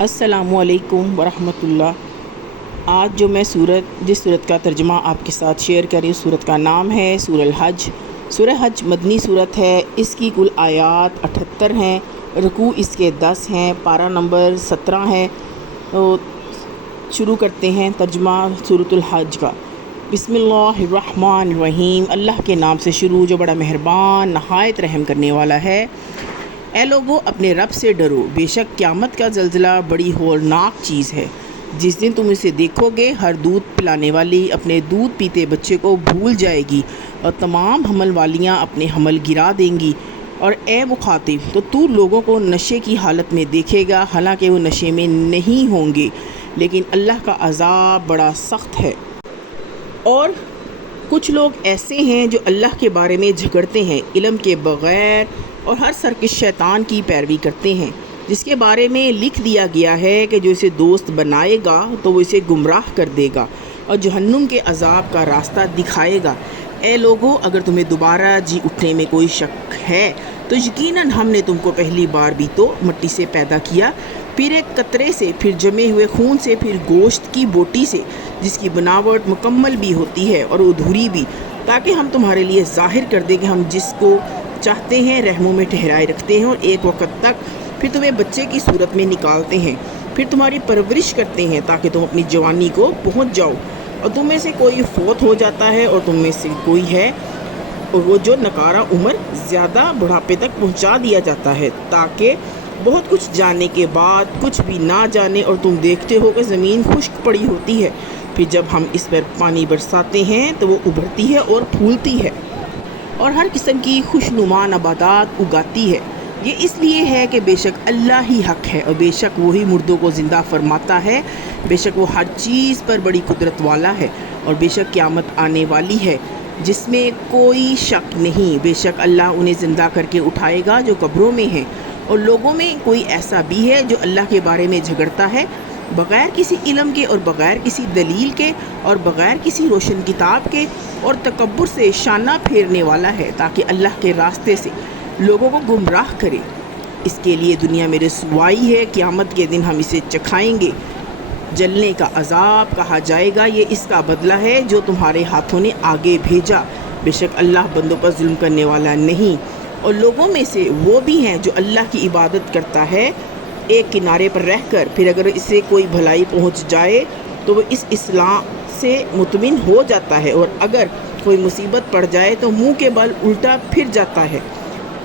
السلام علیکم ورحمۃ اللہ۔ آج جو میں جس صورت کا ترجمہ آپ کے ساتھ شیئر کر رہی ہوں، صورت کا نام ہے سورہ الحج۔ سورہ حج مدنی صورت ہے۔ اس کی کل آیات 78 ہیں، رکوع اس کے 10 ہیں، پارہ نمبر 17 ہے۔ تو شروع کرتے ہیں ترجمہ سورۃ الحج کا۔ بسم اللہ الرحمن الرحیم، اللہ کے نام سے شروع جو بڑا مہربان نہایت رحم کرنے والا ہے۔ اے لوگو، اپنے رب سے ڈرو، بے شک قیامت کا زلزلہ بڑی ہولناک چیز ہے۔ جس دن تم اسے دیکھو گے، ہر دودھ پلانے والی اپنے دودھ پیتے بچے کو بھول جائے گی، اور تمام حمل والیاں اپنے حمل گرا دیں گی۔ اور اے مخاطب، تو لوگوں کو نشے کی حالت میں دیکھے گا، حالانکہ وہ نشے میں نہیں ہوں گے، لیکن اللہ کا عذاب بڑا سخت ہے۔ اور کچھ لوگ ایسے ہیں جو اللہ کے بارے میں جھگڑتے ہیں علم کے بغیر، اور ہر سرکش شیطان کی پیروی کرتے ہیں، جس کے بارے میں لکھ دیا گیا ہے کہ جو اسے دوست بنائے گا تو وہ اسے گمراہ کر دے گا اور جہنم کے عذاب کا راستہ دکھائے گا۔ اے لوگو، اگر تمہیں دوبارہ جی اٹھنے میں کوئی شک ہے تو یقیناً ہم نے تم کو پہلی بار بھی تو مٹی سے پیدا کیا، پھر ایک قطرے سے، پھر جمے ہوئے خون سے، پھر گوشت کی بوٹی سے، جس کی بناوٹ مکمل بھی ہوتی ہے اور ادھوری بھی، تاکہ ہم تمہارے لیے ظاہر کر دیں کہ ہم جس کو چاہتے ہیں رحموں میں ٹھہرائے رکھتے ہیں، اور ایک وقت تک پھر تمہیں بچے کی صورت میں نکالتے ہیں، پھر تمہاری پرورش کرتے ہیں تاکہ تم اپنی جوانی کو پہنچ جاؤ، اور تم میں سے کوئی فوت ہو جاتا ہے اور تم میں سے کوئی ہے، اور وہ جو نکارہ عمر زیادہ بڑھاپے تک پہنچا دیا جاتا ہے، تاکہ بہت کچھ جاننے کے بعد کچھ بھی نہ جانے، اور تم دیکھتے ہو کہ زمین خشک پڑی ہوتی ہے، پھر جب ہم اس پر پانی برساتے ہیں تو وہ ابھرتی ہے اور پھولتی ہے اور ہر قسم کی خوشنما نباتات اگاتی ہے۔ یہ اس لیے ہے کہ بے شک اللہ ہی حق ہے، اور بے شک وہی مردوں کو زندہ فرماتا ہے، بے شک وہ ہر چیز پر بڑی قدرت والا ہے، اور بے شک قیامت آنے والی ہے جس میں کوئی شک نہیں۔ بے شک اللہ انہیں زندہ کر کے اٹھائے گا جو قبروں میں ہیں، اور لوگوں میں کوئی ایسا بھی ہے جو اللہ کے بارے میں جھگڑتا ہے بغیر کسی علم کے، اور بغیر کسی دلیل کے، اور بغیر کسی روشن کتاب کے، اور تکبر سے شانہ پھیرنے والا ہے، تاکہ اللہ کے راستے سے لوگوں کو گمراہ کرے۔ اس کے لیے دنیا میں رسوائی ہے، قیامت کے دن ہم اسے چکھائیں گے جلنے کا عذاب، کہا جائے گا یہ اس کا بدلہ ہے جو تمہارے ہاتھوں نے آگے بھیجا۔ بے شک اللہ بندوں پر ظلم کرنے والا نہیں۔ اور لوگوں میں سے وہ بھی ہیں جو اللہ کی عبادت کرتا ہے ایک کنارے پر رہ کر، پھر اگر اسے کوئی بھلائی پہنچ جائے تو وہ اس اصلاح سے مطمئن ہو جاتا ہے، اور اگر کوئی مصیبت پڑ جائے تو منہ کے بل الٹا پھر جاتا ہے۔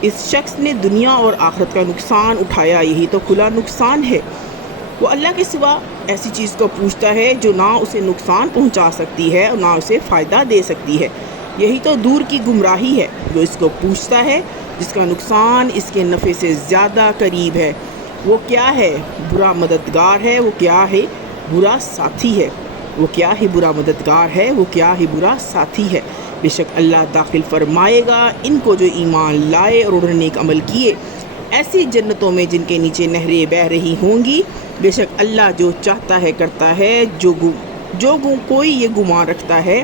اس شخص نے دنیا اور آخرت کا نقصان اٹھایا، یہی تو کھلا نقصان ہے۔ وہ اللہ کے سوا ایسی چیز کو پوچھتا ہے جو نہ اسے نقصان پہنچا سکتی ہے اور نہ اسے فائدہ دے سکتی ہے، یہی تو دور کی گمراہی ہے۔ جو اس کو پوچھتا ہے جس کا نقصان اس کے نفع سے زیادہ قریب ہے، وہ کیا ہے برا مددگار ہے، وہ کیا ہے برا ساتھی ہے، وہ کیا ہی برا مددگار ہے، وہ کیا ہی برا ساتھی ہے۔ بے شک اللہ داخل فرمائے گا ان کو جو ایمان لائے اور انہوں نے نیک عمل کیے، ایسی جنتوں میں جن کے نیچے نہریں بہہ رہی ہوں گی۔ بے شک اللہ جو چاہتا ہے کرتا ہے۔ کوئی یہ گمان رکھتا ہے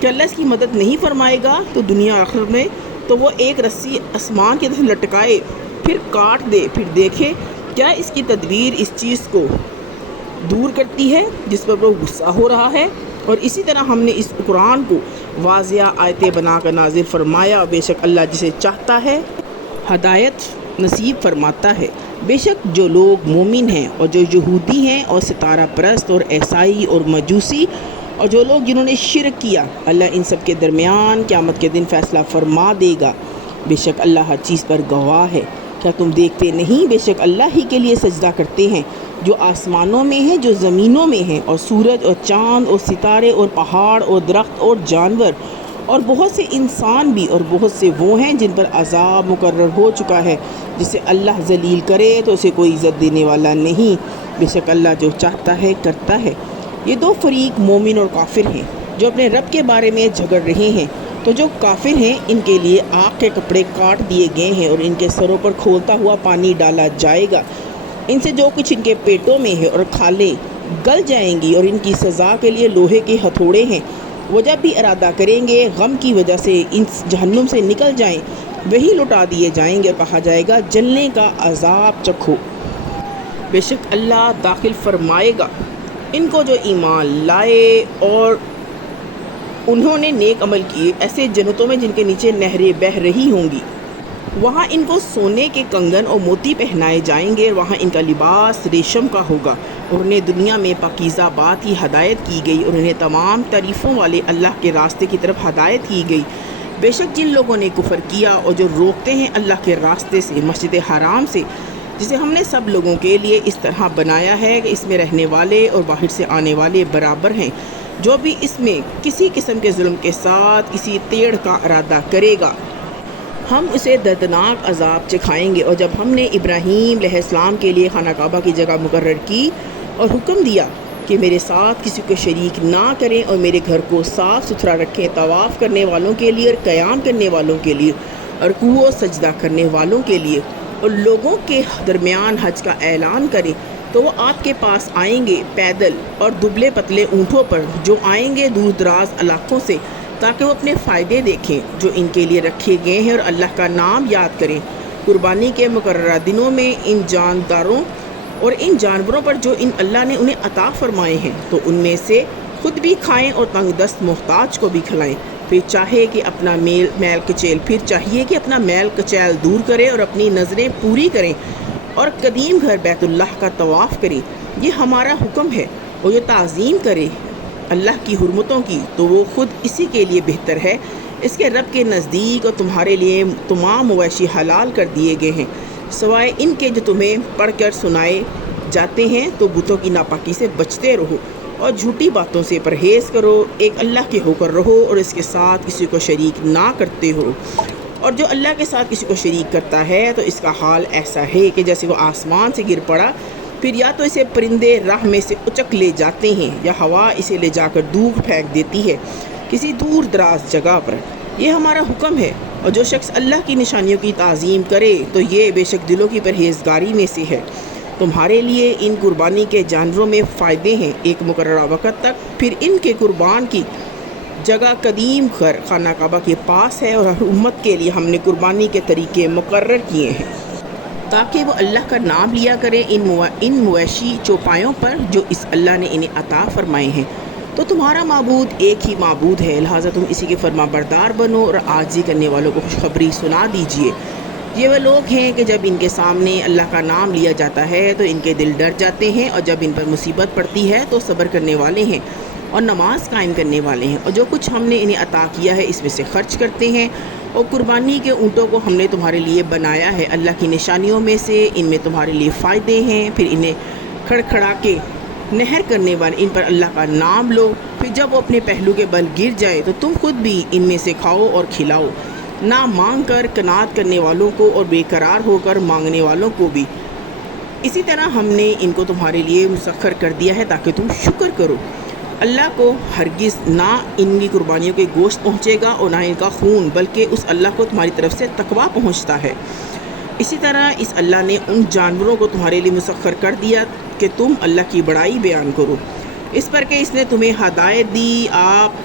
کہ اللہ اس کی مدد نہیں فرمائے گا تو دنیا آخرت میں، تو وہ ایک رسی آسمان کی طرف لٹکائے، پھر کاٹ دے، پھر دیکھے کیا اس کی تدبیر اس چیز کو دور کرتی ہے جس پر وہ غصہ ہو رہا ہے۔ اور اسی طرح ہم نے اس قرآن کو واضح آیتیں بنا کر نازل فرمایا۔ بے شک اللہ جسے چاہتا ہے ہدایت نصیب فرماتا ہے۔ بے شک جو لوگ مومن ہیں اور جو یہودی ہیں اور ستارہ پرست اور عیسائی اور مجوسی، اور جو لوگ جنہوں نے شرک کیا، اللہ ان سب کے درمیان قیامت کے دن فیصلہ فرما دے گا۔ بے شک اللہ ہر چیز پر گواہ ہے۔ کیا تم دیکھتے نہیں؟ بے شک اللہ ہی کے لیے سجدہ کرتے ہیں جو آسمانوں میں ہیں، جو زمینوں میں ہیں، اور سورج اور چاند اور ستارے اور پہاڑ اور درخت اور جانور، اور بہت سے انسان بھی، اور بہت سے وہ ہیں جن پر عذاب مقرر ہو چکا ہے۔ جسے اللہ ذلیل کرے تو اسے کوئی عزت دینے والا نہیں۔ بے شک اللہ جو چاہتا ہے کرتا ہے۔ یہ دو فریق مومن اور کافر ہیں جو اپنے رب کے بارے میں جھگڑ رہے ہیں۔ تو جو کافر ہیں ان کے لیے آگ کے کپڑے کاٹ دیے گئے ہیں، اور ان کے سروں پر کھولتا ہوا پانی ڈالا جائے گا۔ ان سے جو کچھ ان کے پیٹوں میں ہے اور کھالیں گل جائیں گی، اور ان کی سزا کے لیے لوہے کے ہتھوڑے ہیں۔ وہ جب بھی ارادہ کریں گے غم کی وجہ سے ان جہنم سے نکل جائیں، وہی لٹا دیے جائیں گے، اور کہا جائے گا جلنے کا عذاب چکھو۔ بے شک اللہ داخل فرمائے گا ان کو جو ایمان لائے اور انہوں نے نیک عمل کیے ایسے جنتوں میں جن کے نیچے نہریں بہہ رہی ہوں گی۔ وہاں ان کو سونے کے کنگن اور موتی پہنائے جائیں گے، اور وہاں ان کا لباس ریشم کا ہوگا، اور انہیں دنیا میں پاکیزہ بات کی ہدایت کی گئی، اور انہیں تمام تعریفوں والے اللہ کے راستے کی طرف ہدایت کی گئی۔ بے شک جن لوگوں نے کفر کیا اور جو روکتے ہیں اللہ کے راستے سے، مسجد حرام سے، جسے ہم نے سب لوگوں کے لیے اس طرح بنایا ہے کہ اس میں رہنے والے اور باہر سے آنے والے برابر ہیں، جو بھی اس میں کسی قسم کے ظلم کے ساتھ کسی تیڑھ کا ارادہ کرے گا ہم اسے دردناک عذاب چکھائیں گے۔ اور جب ہم نے ابراہیم علیہ السلام کے لیے خانہ کعبہ کی جگہ مقرر کی اور حکم دیا کہ میرے ساتھ کسی کو شریک نہ کریں اور میرے گھر کو صاف ستھرا رکھیں، طواف کرنے والوں کے لیے اور قیام کرنے والوں کے لیے اور رکوع و سجدہ کرنے والوں کے لیے، اور لوگوں کے درمیان حج کا اعلان کریں، تو وہ آپ کے پاس آئیں گے پیدل اور دبلے پتلے اونٹوں پر، جو آئیں گے دور دراز علاقوں سے، تاکہ وہ اپنے فائدے دیکھیں جو ان کے لیے رکھے گئے ہیں، اور اللہ کا نام یاد کریں قربانی کے مقررہ دنوں میں ان جانداروں اور ان جانوروں پر جو اللہ نے انہیں عطا فرمائے ہیں، تو ان میں سے خود بھی کھائیں اور تنگ دست محتاج کو بھی کھلائیں۔ پھر چاہیے کہ اپنا چاہیے کہ اپنا میل کچیل دور کریں اور اپنی نظریں پوری کریں اور قدیم گھر بیت اللہ کا طواف کریں۔ یہ ہمارا حکم ہے، اور جو تعظیم کرے اللہ کی حرمتوں کی تو وہ خود اسی کے لیے بہتر ہے۔ اس کے رب کے نزدیک اور تمہارے لیے تمام مویشی حلال کر دیے گئے ہیں، سوائے ان کے جو تمہیں پڑھ کر سنائے جاتے ہیں، تو بتوں کی ناپاکی سے بچتے رہو اور جھوٹی باتوں سے پرہیز کرو، ایک اللہ کے ہو کر رہو اور اس کے ساتھ کسی کو شریک نہ کرتے ہو۔ اور جو اللہ کے ساتھ کسی کو شریک کرتا ہے تو اس کا حال ایسا ہے کہ جیسے وہ آسمان سے گر پڑا، پھر یا تو اسے پرندے راہ میں سے اچک لے جاتے ہیں، یا ہوا اسے لے جا کر دور پھینک دیتی ہے کسی دور دراز جگہ پر۔ یہ ہمارا حکم ہے، اور جو شخص اللہ کی نشانیوں کی تعظیم کرے تو یہ بے شک دلوں کی پرہیزگاری میں سے ہے۔ تمہارے لیے ان قربانی کے جانوروں میں فائدے ہیں ایک مقررہ وقت تک، پھر ان کے قربان کی جگہ قدیم گھر خانہ کعبہ کے پاس ہے، اور ہر امت کے لیے ہم نے قربانی کے طریقے مقرر کیے ہیں تاکہ وہ اللہ کا نام لیا کریں ان مویشی چوپایوں پر جو اس اللہ نے انہیں عطا فرمائے ہیں۔ تو تمہارا معبود ایک ہی معبود ہے، لہٰذا تم اسی کے فرما بردار بنو اور عاجزی کرنے والوں کو خوشخبری سنا دیجیے۔ یہ وہ لوگ ہیں کہ جب ان کے سامنے اللہ کا نام لیا جاتا ہے تو ان کے دل ڈر جاتے ہیں، اور جب ان پر مصیبت پڑتی ہے تو صبر کرنے والے ہیں اور نماز قائم کرنے والے ہیں، اور جو کچھ ہم نے انہیں عطا کیا ہے اس میں سے خرچ کرتے ہیں۔ اور قربانی کے اونٹوں کو ہم نے تمہارے لیے بنایا ہے اللہ کی نشانیوں میں سے، ان میں تمہارے لیے فائدے ہیں۔ پھر انہیں کھڑکھڑا کے نہر کرنے والے ان پر اللہ کا نام لو، پھر جب وہ اپنے پہلو کے بل گر جائے تو تم خود بھی ان میں سے کھاؤ اور کھلاؤ، نہ مانگ کر قناعت کرنے والوں کو اور بے قرار ہو کر مانگنے والوں کو بھی۔ اسی طرح ہم نے ان کو تمہارے لیے مسخر کر دیا ہے تاکہ تم شکر کرو۔ اللہ کو ہرگز نہ ان کی قربانیوں کے گوشت پہنچے گا اور نہ ان کا خون، بلکہ اس اللہ کو تمہاری طرف سے تقویٰ پہنچتا ہے۔ اسی طرح اس اللہ نے ان جانوروں کو تمہارے لیے مسخر کر دیا کہ تم اللہ کی بڑائی بیان کرو، اس پر کہ اس نے تمہیں ہدایت دی۔ آپ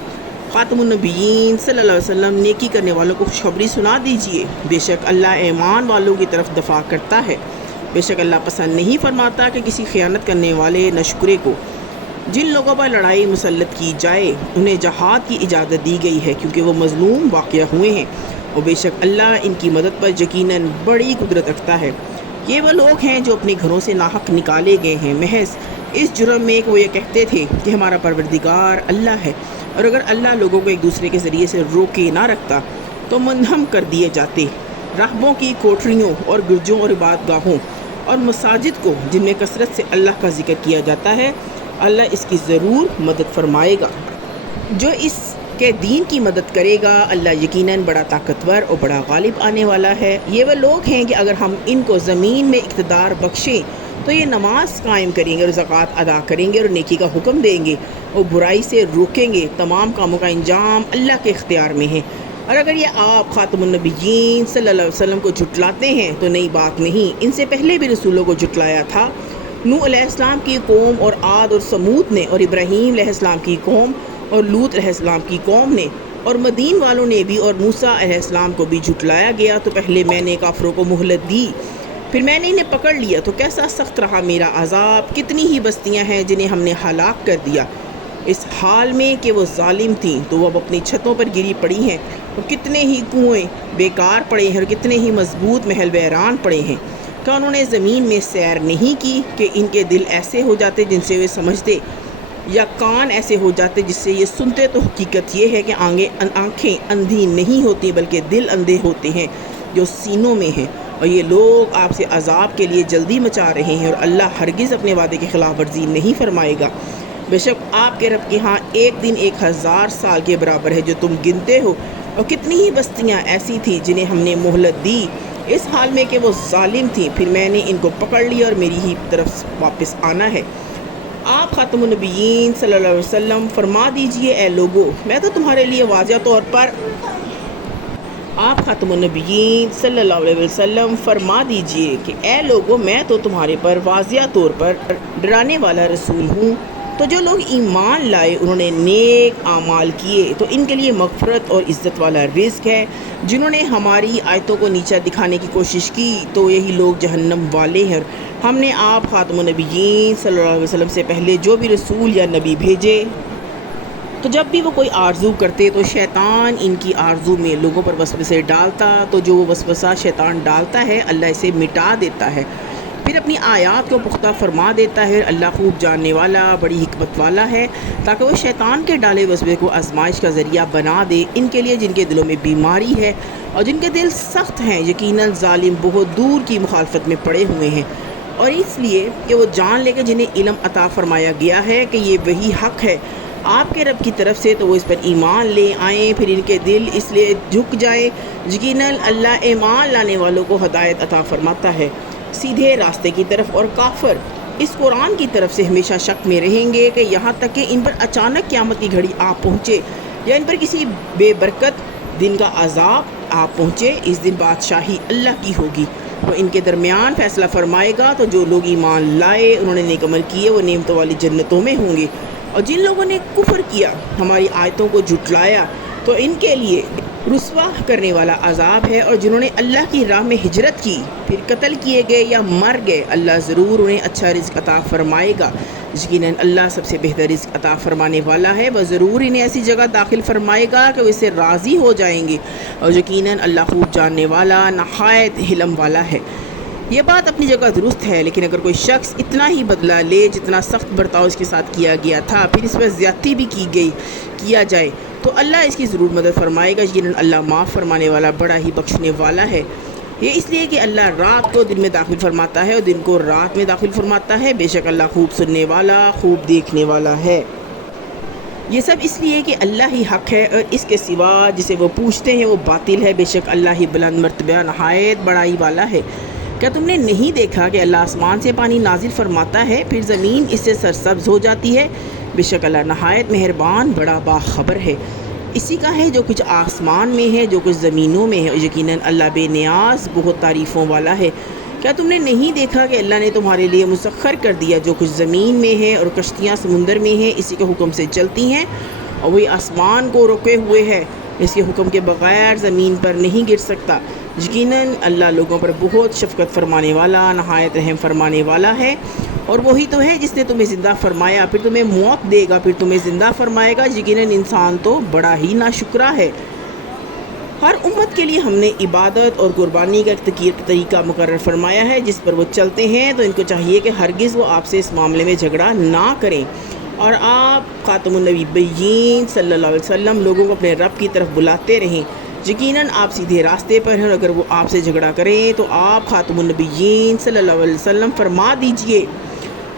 خاتم النبیین صلی اللہ علیہ وسلم نیکی کرنے والوں کو خوشخبری سنا دیجئے۔ بے شک اللہ ایمان والوں کی طرف دفاع کرتا ہے، بے شک اللہ پسند نہیں فرماتا کہ کسی خیانت کرنے والے نشکرے کو۔ جن لوگوں پر لڑائی مسلط کی جائے انہیں جہاد کی اجازت دی گئی ہے، کیونکہ وہ مظلوم واقع ہوئے ہیں، اور بے شک اللہ ان کی مدد پر یقیناً بڑی قدرت رکھتا ہے۔ یہ وہ لوگ ہیں جو اپنے گھروں سے ناحق نکالے گئے ہیں، محض اس جرم میں کہ وہ یہ کہتے تھے کہ ہمارا پروردگار اللہ ہے، اور اگر اللہ لوگوں کو ایک دوسرے کے ذریعے سے روکے نہ رکھتا تو منہدم کر دیے جاتے۔ راہبوں کی کوٹریوں اور گرجوں اور عبادت گاہوں اور مساجد کو جن میں کثرت سے اللہ کا ذکر کیا جاتا ہے، اللہ اس کی ضرور مدد فرمائے گا۔ جو اس کے دین کی مدد کرے گا اللہ یقیناً بڑا طاقتور اور بڑا غالب آنے والا ہے۔ یہ وہ لوگ ہیں کہ اگر ہم ان کو زمین میں اقتدار بخشیں تو یہ نماز قائم کریں گے اور زکوٰۃ ادا کریں گے اور نیکی کا حکم دیں گے اور برائی سے روکیں گے۔ تمام کاموں کا انجام اللہ کے اختیار میں ہے، اور اگر یہ آپ خاتم النبیین صلی اللہ علیہ وسلم کو جھٹلاتے ہیں تو نئی بات نہیں، ان سے پہلے بھی رسولوں کو جھٹلایا تھا۔ نوح علیہ السلام کی قوم اور عاد اور سمود نے، اور ابراہیم علیہ السلام کی قوم اور لوط علیہ السلام کی قوم نے، اور مدین والوں نے بھی، اور موسیٰ علیہ السلام کو بھی جھٹلایا گیا۔ تو پہلے میں نے کافروں کو مہلت دی پھر میں نے انہیں پکڑ لیا تو کیسا سخت رہا میرا عذاب، کتنی ہی بستیاں ہیں جنہیں ہم نے ہلاک کر دیا اس حال میں کہ وہ ظالم تھیں، تو وہ اب اپنی چھتوں پر گری پڑی ہیں، اور کتنے ہی کنویں بیکار پڑے ہیں، اور کتنے ہی مضبوط محل ویران پڑے ہیں۔ کیا انہوں نے زمین میں سیر نہیں کی کہ ان کے دل ایسے ہو جاتے جن سے وہ سمجھتے، یا کان ایسے ہو جاتے جس سے یہ سنتے؟ تو حقیقت یہ ہے کہ آنکھیں اندھی نہیں ہوتی بلکہ دل اندھے ہوتے ہیں جو سینوں میں ہیں، اور یہ لوگ آپ سے عذاب کے لیے جلدی مچا رہے ہیں، اور اللہ ہرگز اپنے وعدے کی خلاف ورزی نہیں فرمائے گا۔ بے شک آپ کے رب کے ہاں ایک دن 1000 سال کے برابر ہے جو تم گنتے ہو، اور کتنی ہی بستیاں ایسی تھیں جنہیں ہم نے مہلت دی اس حال میں کہ وہ ظالم تھیں، پھر میں نے ان کو پکڑ لیا اور میری ہی طرف واپس آنا ہے۔ آپ خاتم النبیین صلی اللہ علیہ وسلم فرما دیجئے، اے لوگو میں تو تمہارے لیے واضح طور پر آپ خاتم النبیین صلی اللہ علیہ وسلم فرما دیجئے کہ اے لوگو میں تو تمہارے پر واضح طور پر ڈرانے والا رسول ہوں۔ تو جو لوگ ایمان لائے انہوں نے نیک اعمال کیے تو ان کے لیے مغفرت اور عزت والا رزق ہے۔ جنہوں نے ہماری آیتوں کو نیچا دکھانے کی کوشش کی تو یہی لوگ جہنم والے ہیں۔ ہم نے آپ خاتم النبیین صلی اللہ علیہ وسلم سے پہلے جو بھی رسول یا نبی بھیجے تو جب بھی وہ کوئی آرزو کرتے تو شیطان ان کی آرزو میں لوگوں پر وسوسے ڈالتا، تو جو وہ وسوسہ شیطان ڈالتا ہے اللہ اسے مٹا دیتا ہے، پھر اپنی آیات کو پختہ فرما دیتا ہے۔ اللہ خوب جاننے والا، بڑی حکمت والا ہے، تاکہ وہ شیطان کے ڈالے وسوسے کو آزمائش کا ذریعہ بنا دے ان کے لیے جن کے دلوں میں بیماری ہے اور جن کے دل سخت ہیں۔ یقیناً ظالم بہت دور کی مخالفت میں پڑے ہوئے ہیں، اور اس لیے کہ وہ جان لے کہ جنہیں علم عطا فرمایا گیا ہے کہ یہ وہی حق ہے آپ کے رب کی طرف سے، تو وہ اس پر ایمان لے آئیں، پھر ان کے دل اس لیے جھک جائیں۔ یقیناً اللہ ایمان لانے والوں کو ہدایت عطا فرماتا ہے سیدھے راستے کی طرف، اور کافر اس قرآن کی طرف سے ہمیشہ شک میں رہیں گے کہ یہاں تک کہ ان پر اچانک قیامت کی گھڑی آ پہنچے یا ان پر کسی بے برکت دن کا عذاب آ پہنچے۔ اس دن بادشاہی اللہ کی ہوگی، وہ ان کے درمیان فیصلہ فرمائے گا۔ تو جو لوگ ایمان لائے انہوں نے نیک عمل کیے وہ نعمتوں والی جنتوں میں ہوں گے، اور جن لوگوں نے کفر کیا ہماری آیتوں کو جھٹلایا تو ان کے لیے رسوا کرنے والا عذاب ہے۔ اور جنہوں نے اللہ کی راہ میں ہجرت کی پھر قتل کیے گئے یا مر گئے، اللہ ضرور انہیں اچھا رزق عطا فرمائے گا۔ یقیناً اللہ سب سے بہتر رزق عطا فرمانے والا ہے، وہ ضرور انہیں ایسی جگہ داخل فرمائے گا کہ وہ اس سے راضی ہو جائیں گے، اور یقیناً اللہ خوب جاننے والا نہایت حلم والا ہے۔ یہ بات اپنی جگہ درست ہے، لیکن اگر کوئی شخص اتنا ہی بدلہ لے جتنا سخت برتاؤ اس کے ساتھ کیا گیا تھا، پھر اس پر زیادتی بھی کیا جائے تو اللہ اس کی ضرور مدد فرمائے گا۔ یقیناً اللہ معاف فرمانے والا، بڑا ہی بخشنے والا ہے۔ یہ اس لیے کہ اللہ رات کو دن میں داخل فرماتا ہے اور دن کو رات میں داخل فرماتا ہے، بے شک اللہ خوب سننے والا، خوب دیکھنے والا ہے۔ یہ سب اس لیے کہ اللہ ہی حق ہے اور اس کے سوا جسے وہ پوچھتے ہیں وہ باطل ہے، بے شک اللہ ہی بلند مرتبہ نہایت بڑائی والا ہے۔ کیا تم نے نہیں دیکھا کہ اللہ آسمان سے پانی نازل فرماتا ہے پھر زمین اس سے سرسبز ہو جاتی ہے؟ بے شک اللہ نہایت مہربان، بڑا باخبر ہے۔ اسی کا ہے جو کچھ آسمان میں ہے، جو کچھ زمینوں میں ہے، اور یقیناً اللہ بے نیاز بہت تعریفوں والا ہے۔ کیا تم نے نہیں دیکھا کہ اللہ نے تمہارے لیے مسخر کر دیا جو کچھ زمین میں ہے، اور کشتیاں سمندر میں ہیں اسی کے حکم سے چلتی ہیں، اور وہی آسمان کو روکے ہوئے ہے، اس کے حکم کے بغیر زمین پر نہیں گر سکتا۔ یقیناً اللہ لوگوں پر بہت شفقت فرمانے والا، نہایت رحم فرمانے والا ہے۔ اور وہی تو ہے جس نے تمہیں زندہ فرمایا پھر تمہیں موت دے گا، پھر تمہیں زندہ فرمائے گا۔ یقیناً انسان تو بڑا ہی ناشکرا ہے۔ ہر امت کے لیے ہم نے عبادت اور قربانی کا ایک طریقہ مقرر فرمایا ہے جس پر وہ چلتے ہیں، تو ان کو چاہیے کہ ہرگز وہ آپ سے اس معاملے میں جھگڑا نہ کریں، اور آپ خاتم النبیین صلی اللہ علیہ وسلم لوگوں کو اپنے رب کی طرف بلاتے رہیں۔ یقیناً آپ سیدھے راستے پر ہیں، اور اگر وہ آپ سے جھگڑا کریں تو آپ خاتم النبیین صلی اللہ علیہ وسلم فرما دیجئے،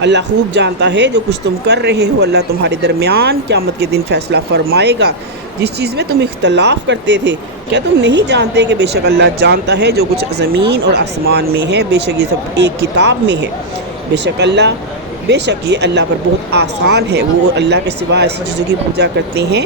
اللہ خوب جانتا ہے جو کچھ تم کر رہے ہو۔ اللہ تمہارے درمیان قیامت کے دن فیصلہ فرمائے گا جس چیز میں تم اختلاف کرتے تھے۔ کیا تم نہیں جانتے کہ بے شک اللہ جانتا ہے جو کچھ زمین اور آسمان میں ہے، بے شک یہ سب ایک کتاب میں ہے۔ بے شک یہ اللہ پر بہت آسان ہے۔ وہ اللہ کے سوا ایسی چیزوں کی پوجا کرتے ہیں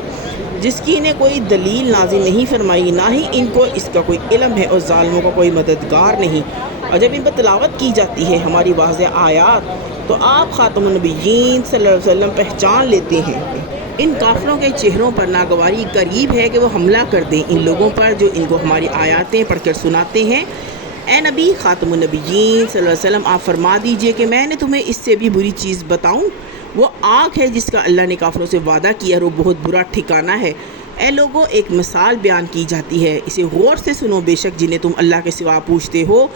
جس کی انہیں کوئی دلیل نازل نہیں فرمائی، نہ ہی ان کو اس کا کوئی علم ہے، اور ظالموں کا کوئی مددگار نہیں۔ اور جب ان پر تلاوت کی جاتی ہے ہماری واضح آیات تو آپ خاتم النبیین صلی اللہ علیہ وسلم پہچان لیتے ہیں۔ ان کافروں کے چہروں پر ناگواری قریب ہے کہ وہ حملہ کر دیں ان لوگوں پر جو ان کو ہماری آیاتیں پڑھ کر سناتے ہیں، اے نبی خاتم النبیین صلی اللہ علیہ وسلم آپ فرما دیجئے کہ میں نے تمہیں اس سے بھی بری چیز بتاؤں؟ وہ آگ ہے جس کا اللہ نے کافروں سے وعدہ کیا اور وہ بہت برا ٹھکانہ ہے۔ اے لوگوں، ایک مثال بیان کی جاتی ہے، اسے غور سے سنو۔ بے شک جنہیں تم اللہ کے سوا پوچھتے ہو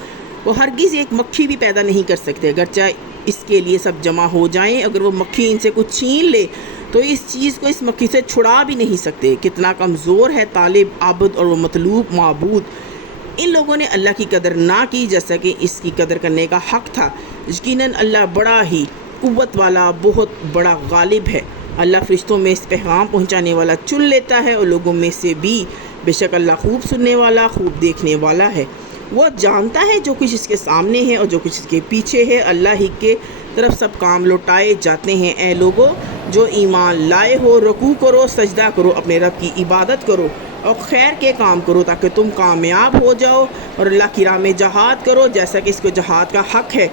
وہ ہرگز ایک مکھی بھی پیدا نہیں کر سکتے، اگرچہ اس کے لیے سب جمع ہو جائیں۔ اگر وہ مکھی ان سے کچھ چھین لے تو اس چیز کو اس مکھی سے چھڑا بھی نہیں سکتے۔ کتنا کمزور ہے طالب عابد اور وہ مطلوب معبود۔ ان لوگوں نے اللہ کی قدر نہ کی جیسا کہ اس کی قدر کرنے کا حق تھا۔ یقیناً اللہ بڑا ہی قوت والا، بہت بڑا غالب ہے۔ اللہ فرشتوں میں اس پیغام پہنچانے والا چن لیتا ہے اور لوگوں میں سے بھی۔ بے شک اللہ خوب سننے والا، خوب دیکھنے والا ہے۔ وہ جانتا ہے جو کچھ اس کے سامنے ہے اور جو کچھ اس کے پیچھے ہے۔ اللہ ہی کے طرف سب کام لوٹائے جاتے ہیں۔ اے لوگو جو ایمان لائے ہو، رکوع کرو، سجدہ کرو، اپنے رب کی عبادت کرو اور خیر کے کام کرو تاکہ تم کامیاب ہو جاؤ، اور اللہ کی راہ میں جہاد کرو جیسا کہ اس کو جہاد کا حق ہے۔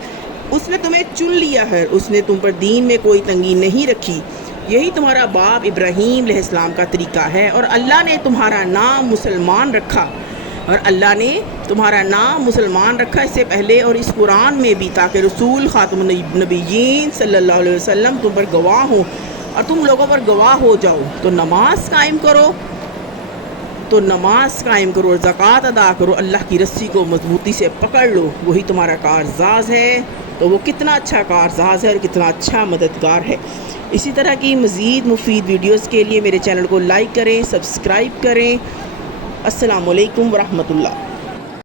اس نے تمہیں چن لیا ہے، اس نے تم پر دین میں کوئی تنگی نہیں رکھی۔ یہی تمہارا باپ ابراہیم علیہ السلام کا طریقہ ہے، اور اللہ نے تمہارا نام مسلمان رکھا اس سے پہلے اور اس قرآن میں بھی، تاکہ رسول خاتم النبیین صلی اللہ علیہ وسلم تم پر گواہ ہوں اور تم لوگوں پر گواہ ہو جاؤ۔ تو نماز قائم کرو اور زکوٰۃ ادا کرو، اللہ کی رسی کو مضبوطی سے پکڑ لو، وہی تمہارا کارساز ہے۔ تو وہ کتنا اچھا کارساز ہے اور کتنا اچھا مددگار ہے۔ اسی طرح کی مزید مفید ویڈیوز کے لیے میرے چینل کو لائک کریں، سبسکرائب کریں۔ السلام علیکم ورحمۃ اللہ۔